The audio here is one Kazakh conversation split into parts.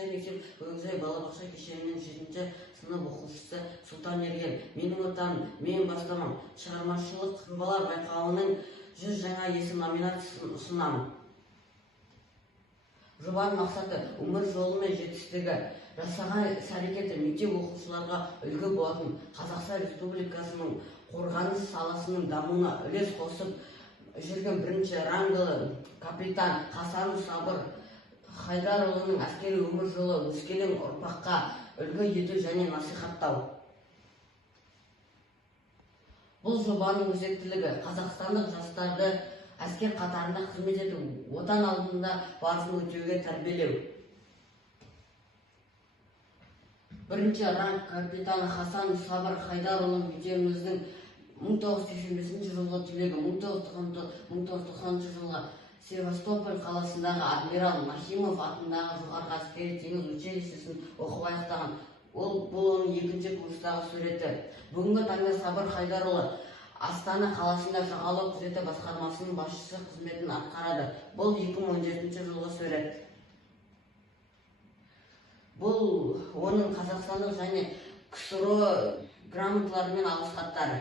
Аштай мектеп Өгізай балабақша кешенінің 7-ші сынып оқушысы Сұлтан Ерген. Менің отаным, мен бастамам. Шығармашылық жобалар байқауының 100 жаңа есім номинациясын ұсынамын. Жобаның мақсаты өмір жолы мен жетістігі, жасаған іс-әрекеті мектеп оқушыларға үлгі болатын Қазақстан Республикасының қорғаныс саласының дамуына үлес қосып жүрген бірінші рангылы капитан Хасанов Сабыр Хайдарұлының әскери өмір жолы өскелең ұрпаққа үлгі ету және насихаттау. Бұл жобаның өзектілігі қазақстандық жастарды әскер қатарында қызмет ету, отан алдында парызын өтеуге тәрбиелеу. Бірінші ранг капитаны Хасанов Сабыр Хайдарұлы мектебіміздің 1985 жылғы түлегі, 1990 жылғы Севастополь қаласындағы адмирал Нахимов атындағы жоғарғы әскери теңіз училищесін оқып аяқтаған. Бұл оның екінші курстағы суреті. Бүгінгі таңда Сабыр Хайдарұлы Астана қаласында жағалау күзеті басқармасының басшысы қызметін атқарады. Бұл 2017 жылғы сурет. Бұл оның қазақстандық және КСРО грамоталарымен алғыс хаттары.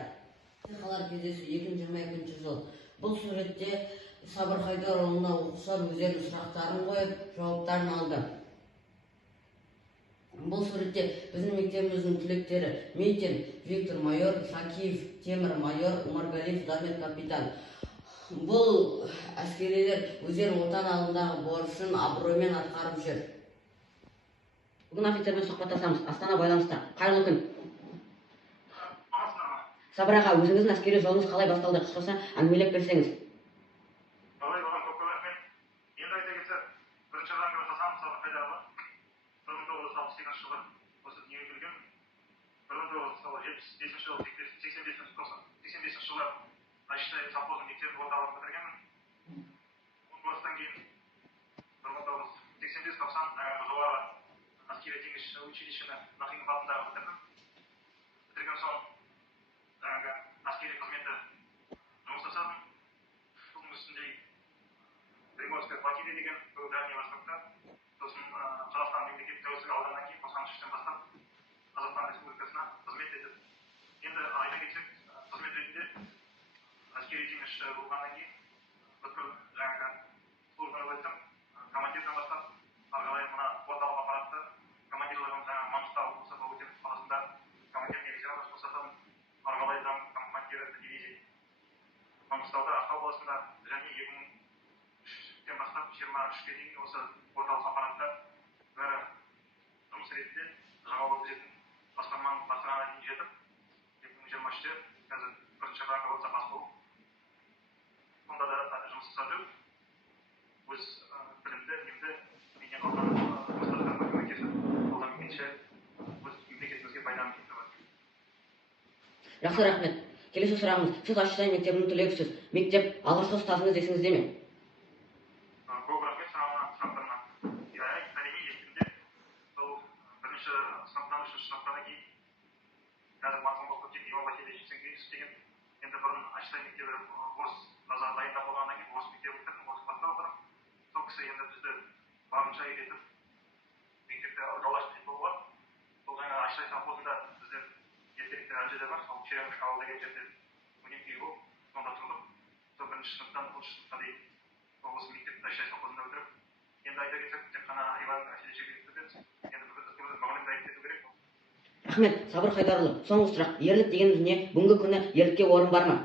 Қалар кездесу 2022 жыл. Бұл суретте Сабыр Хайдарұлына оқушылар өздерінің сұрақтарын қойып, жауаптарын алды. Бұл суретте біздің мектебіміздің түлектері Митин, Виктор майор, Шакиев, Темір майор, Умаргалиев, Дамет капитан. Бұл әскерилер өздерінің отан алдындағы борышын абыроймен атқарып жүр. Бүгін офицермен сұхбаттасамыз. Астана байланыста. Қайырлы күн. Сабыр аға, өзіңіздің әскери жолыңыз қалай басталды? Қысқаша әңгімелеп берсеңіз. Аштай совхоздың мектебін орталық бітіргенмін. 19-тан кейін 1985-90 жоғары әскери теңіз училищені Нахимов атындағы бітірдім. Бітірген соң әскери қызметі жұмыс жасадым. Соның үстінде Приморская плотина деген дальний востокта, сосын Қазақстан мемлекеттік тәуелсіздік алғаннан кейін 93-тен бастап Қазақстан Республикасына қызмет етіп, енді айта кетсек, қызмет ретінде әскери теңізші болғаннан кейін бүткіл жаңағы службаны өттім. Командирден бастап, ары қарай мына орталық аппаратты командирлігім жаңағы Маңғыстау Мұстафа қаласында командир дивизияны қосатадым. Ары қарай командир дивизия Маңғыстауда Ақтау қаласында және 2003-тен бастап 23-ге дейін осы орталық аппаратта бәрі жұмыс ретінде жағалау күзетін басқарманың бастығына дейін жетіп, 2023-те қазір бірінші ранғы запас болып сонда да жұмыс жасап жүріп, өз білімді, емді менен қалған жұмыстарға көмектесіп, қолдан келгенше өз мемлекетімізге пайдам келтіріп. Жақсы, рахмет. Келесі сұрағымыз, сіз Аштай мектебінің түлегісіз. Мектеп алғашқы ұстазыңыз есіңізде ме? Көп рахмет сұрақтарына. Әрине есімде. Сол бірінші сыныптан 3-ші сыныптан кейін қазір Мақсымов көптен Иван Васильевич Ценгелисов деген енді бұрын Аштай мектебі орыс таза дайындап болғаннан кейін орыс мектебі бітірдім, орыс класста отырып. Сол кісі енді бізді барынша үйретіп, мектепте жолдас деп болуға. Сол жаңа Аштай совхозында біздер ертеректе әлі де бар, сол Черемушка ауылы деген жерде өнеке үйі болып, сонда тұрдық. Сол бірінші сыныптан 3-ші сыныпқа дейін осы мектепті Аштай совхозында бітіріп, енді айта кетсек, тек қана Иван Васильевичке бітірдік. Енді біз мұғалімді айтып кету керек. Рахмет, Сабыр Хайдарұлы. Соңғы сұрақ, ерлік дегеніміз не? Бүгінгі күні ерлікке орын бар ма?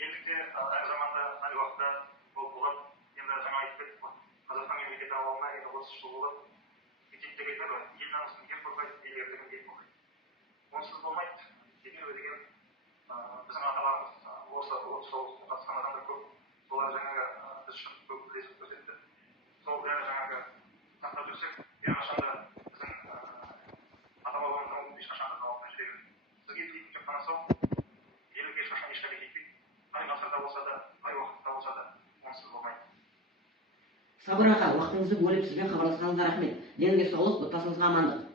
Ерлікте әр заманда, әр уақытта болып болады. Енді жаңа айтып кеттік қой. Қазақстан мемлекеті алуына енді 30 жыл болды. Мектепте кетер ғой. Ел намысын ел қорғайды, ел ерлігін ел қорғайды. Онсыз болмайды. Себебі деген біздің аталарымыз осы соғысқа қатысқан адамдар көп. Солар жаңағы біз үшін көп үлес көрсетті. Сол бәрі жаңағы сақтап жүрсек, ешқашанда біздің ата-бабамыздың ешқашанда жоғалтпай жүре береді. Сізге тілейтін тек қана сол, ерлік ешқашан ешқайда кетпейді. Қай ғасырда болса да, қай уақытта болса да, онсыз болмайды. Сабыр аға, уақытыңызды бөліп сізбен хабарласқаныңызға рахмет. Деніңізге саулық, отбасыңызға амандық.